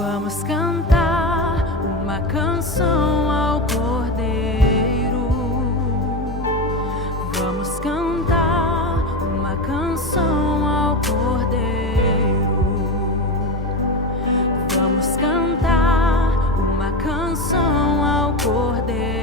Vamos cantar uma canção ao Cordeiro. Vamos cantar uma canção ao Cordeiro. Vamos cantar uma canção ao Cordeiro.